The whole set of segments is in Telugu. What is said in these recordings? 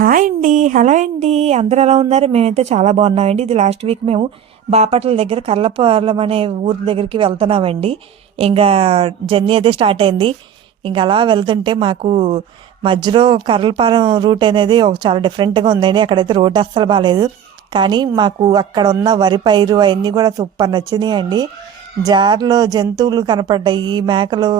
హాయ్ అండి హలో అండి. అందరూ ఎలా ఉన్నారు? మేమైతే చాలా బాగున్నామండి. ఇది లాస్ట్ వీక్ మేము బాపట్ల దగ్గర కళ్ళపాలెం అనే ఊరి దగ్గరికి వెళ్తున్నామండి. ఇంకా జర్నీ అయితే స్టార్ట్ అయింది. ఇంకా అలా వెళ్తుంటే మాకు మధ్యలో కర్లపాలెం రూట్ అనేది ఒక చాలా డిఫరెంట్గా ఉందండి. అక్కడైతే రోడ్ అస్సలు బాగాలేదు కానీ మాకు అక్కడ ఉన్న వరి పైరు అవన్నీ కూడా సూపర్ నచ్చినాయి అండి జార్లో జంతువులు కనపడ్డాయి మేకలు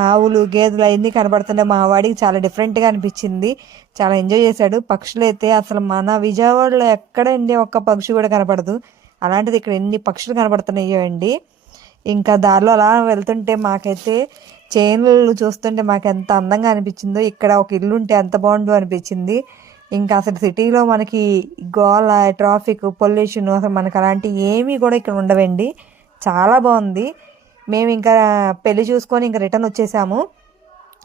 ఆవులు గేదెలు అవన్నీ కనబడుతుండే మా వాడికి చాలా డిఫరెంట్గా అనిపించింది. చాలా ఎంజాయ్ చేశాడు. పక్షులు అయితే అసలు మన విజయవాడలో ఎక్కడండి ఒక్క పక్షి కూడా కనపడదు అలాంటిది ఇక్కడ ఎన్ని పక్షులు కనబడుతున్నాయో అండి. ఇంకా దారిలో అలా వెళ్తుంటే మాకైతే చేనులు చూస్తుంటే మాకు ఎంత అందంగా అనిపించిందో ఇక్కడ ఒక ఇల్లు ఉంటే ఎంత బాగుండు అనిపించింది. ఇంకా అసలు సిటీలో మనకి గోల ట్రాఫిక్ పొల్యూషన్ అసలు మనకు అలాంటివి ఏమీ కూడా ఇక్కడ ఉండవండి. చాలా బాగుంది. మేము ఇంకా పెళ్ళి చూసుకొని ఇంకా రిటర్న్ వచ్చేసాము.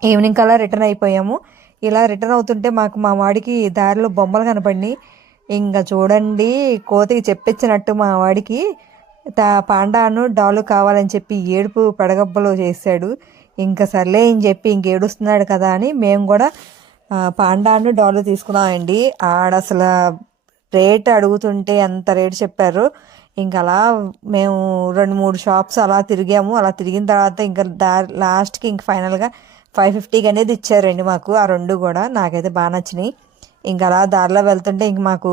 ఈవినింగ్ కల్లా రిటర్న్ అయిపోయాము. ఇలా రిటర్న్ అవుతుంటే మాకు మా వాడికి దారిలో బొమ్మలు కనపడినాయి. ఇంకా చూడండి కోతికి చెప్పించినట్టు మా వాడికి తా పాండాను డాలు కావాలని చెప్పి ఏడుపు పడగబ్బలో చేశాడు. ఇంకా సర్లే అని చెప్పి ఇంక ఏడుస్తున్నాడు కదా అని మేము కూడా పాండాను డాలు తీసుకున్నామండి. ఆడ అసలు రేట్ అడుగుతుంటే ఎంత రేట్ చెప్పారు? ఇంకా అలా మేము రెండు మూడు షాప్స్ అలా తిరిగాము. అలా తిరిగిన తర్వాత ఇంకా దారి లాస్ట్కి ఇంక ఫైనల్గా ఫైవ్ ఫిఫ్టీకి అనేది ఇచ్చారండి మాకు. ఆ రెండు కూడా నాకైతే బాగా నచ్చినాయి. ఇంకా అలా దారిలో వెళ్తుంటే ఇంక మాకు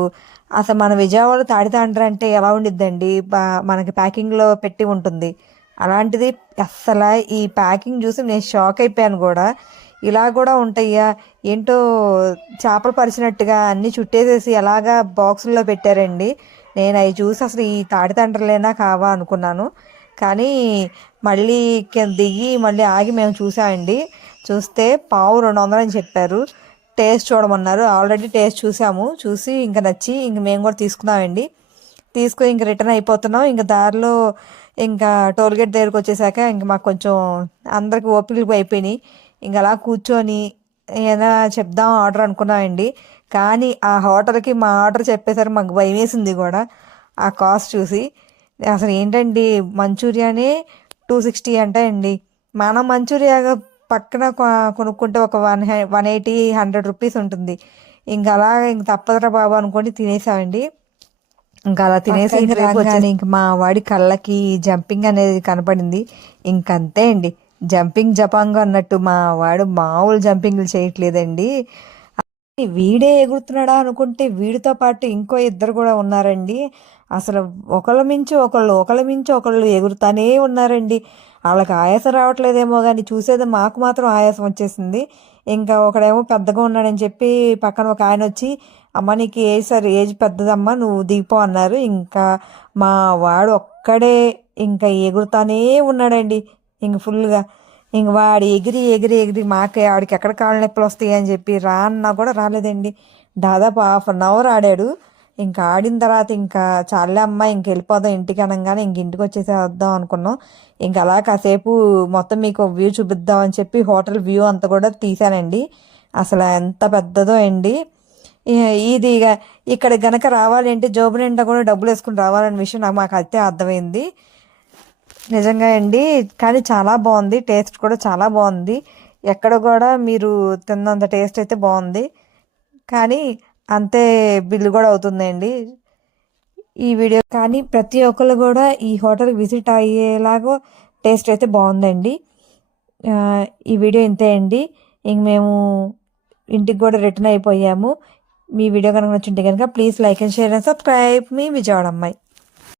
అసలు మన విజయవాడ తాడితాండ్ర అంటే ఎలా ఉండిద్దండి? బా మనకి ప్యాకింగ్లో పెట్టి ఉంటుంది. అలాంటిది అస్సలు ఈ ప్యాకింగ్ చూసి నేను షాక్ అయిపోయాను కూడా. ఇలా కూడా ఉంటాయా ఏంటో చేపలు పరిచినట్టుగా అన్నీ చుట్టేసేసి ఎలాగా బాక్సుల్లో పెట్టారండి. నేను అవి చూసి అసలు ఈ తాడితండ్రలేనా కావా అనుకున్నాను. కానీ మళ్ళీ కింద దిగి మళ్ళీ ఆగి మేము చూసామండి. చూస్తే పావు రెండు వందలు అని చెప్పారు. టేస్ట్ చూడమన్నారు. ఆల్రెడీ టేస్ట్ చూసాము. చూసి ఇంకా నచ్చి ఇంక మేము కూడా తీసుకున్నామండి. తీసుకుని ఇంక రిటర్న్ అయిపోతున్నాం. ఇంకా దారిలో ఇంకా టోల్గేట్ దగ్గరికి వచ్చేసాక ఇంక మాకు కొంచెం అందరికి ఓపికలు అయిపోయినాయి. ఇంక అలా కూర్చొని ఏదైనా చెప్దాం ఆర్డర్ అనుకున్నామండి. కానీ ఆ హోటల్కి మా ఆర్డర్ చెప్పేసరికి మాకు భయం వేసింది కూడా ఆ కాస్ట్ చూసి. అసలు ఏంటండి మంచూరియానే టూ సిక్స్టీ అంటే అండి మనం మంచూరియా పక్కన కొనుక్కుంటే ఒక one one eighty hundred rupees ఉంటుంది. ఇంకా అలా ఇంక తప్పదురా బాబు అనుకొని తినేసామండి. ఇంకా అలా తినేసి ఇంక మా వాడి కళ్ళకి జంపింగ్ అనేది కనపడింది. ఇంకంతే అండి. జంపింగ్ జపాంగ్ అన్నట్టు మా వాడు మామూలు జంపింగ్లు చేయట్లేదండి. వీడే ఎగురుతున్నాడా అనుకుంటే వీడితో పాటు ఇంకో ఇద్దరు కూడా ఉన్నారండి. అసలు ఒకళ్ళ మించి ఒకళ్ళు ఒకళ్ళ మించి ఒకళ్ళు ఎగురుతానే ఉన్నారండి. వాళ్ళకి ఆయాసం రావట్లేదేమో కానీ చూసేది మాకు మాత్రం ఆయాసం వచ్చేసింది. ఇంకా ఒకడేమో పెద్దగా ఉన్నాడని చెప్పి పక్కన ఒక ఆయన వచ్చి అమ్మ నీకు ఏజ్ సరే ఏజ్ పెద్దదమ్మా నువ్వు దిగిపో అన్నారు. ఇంకా మా వాడు ఒక్కడే ఇంకా ఎగురుతానే ఉన్నాడండి. ఇంక ఫుల్గా ఇంక వాడు ఎగిరి ఎగిరి ఎగిరి మాకే ఆడికి ఎక్కడ కాళ్ళ నొప్పులు వస్తాయి అని చెప్పి రా అన్నా కూడా రాలేదండి. దాదాపు హాఫ్ అన్ అవర్ ఆడాడు. ఇంకా ఆడిన తర్వాత ఇంకా చాలే అమ్మ ఇంక వెళ్ళిపోదాం ఇంటికి అనగానే ఇంక ఇంటికి వచ్చేసి వద్దాం అనుకున్నాం. ఇంక అలా కాసేపు మొత్తం మీకు వ్యూ చూపిద్దాం అని చెప్పి హోటల్ వ్యూ అంతా కూడా తీసానండి అసలు ఎంత పెద్దదో అండి. ఇది ఇక్కడ గనక రావాలి అంటే జోబు నిండా కూడా డబ్బులు వేసుకుని రావాలనే విషయం నాకు మాకు అయితే అర్థమైంది. నిజంగా అండి. కానీ చాలా బాగుంది. టేస్ట్ కూడా చాలా బాగుంది. ఎక్కడ కూడా మీరు తిన్నంత టేస్ట్ అయితే బాగుంది. కానీ అంతే బిల్లు కూడా అవుతుందండి. ఈ వీడియో కానీ ప్రతి ఒక్కరు కూడా ఈ హోటల్ విజిట్ అయ్యేలాగా టేస్ట్ అయితే బాగుందండి. ఈ వీడియో ఇంతే అండి. ఇంక మేము ఇంటికి కూడా రిటర్న్ అయిపోయాము. మీ వీడియో కనుక నచ్చుంటే కనుక please like and share and subscribe మీ విజయవాడ అమ్మాయి.